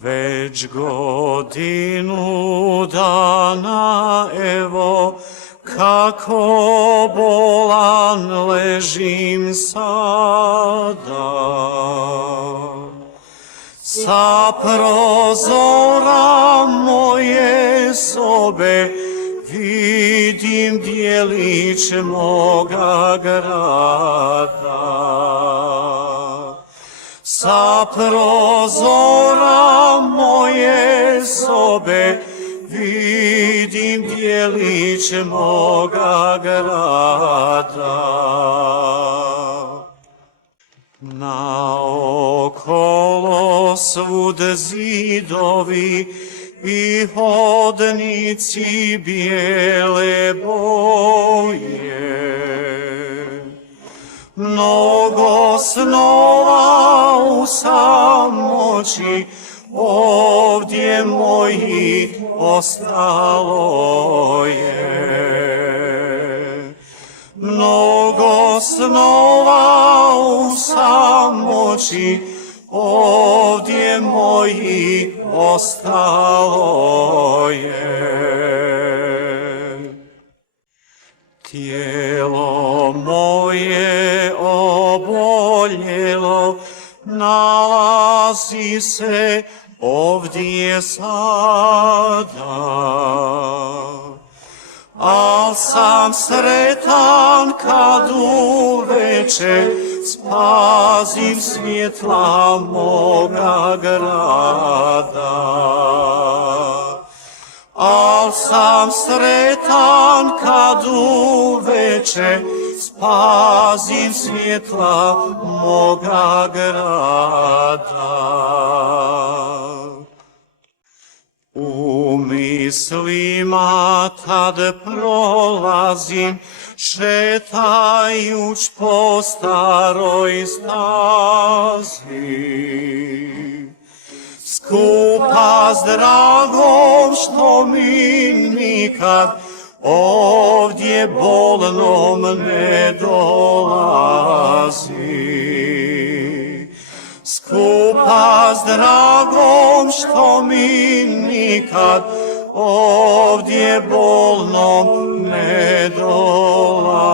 Već godinu dana, evo, kako bolan ležim sada. Sa prozora moje sobe vidim djelić moga grada. Sa prozora moje sobe vidim djelić moga grada. Naokolo svud zidovi i hodnici bijele boje. Mnogo snova u samoći ovdje moji ostalo je. Mnogo snova u samoći ovdje moji ostalo je. Tijelo moje oboljelo nalazi se ovdje sada, al sam sretan kad uveče spazim svjetla moga grada. Al sam sretan kad uveče spazim svjetla moga grada. U mislima tad prolazim, šetajuć po staroj stazi, skupa s dragom što mi nikad ovdje bolnom ne dolazi. Skupa s dragom što mi nikad ovdje bolnom ne dolazi.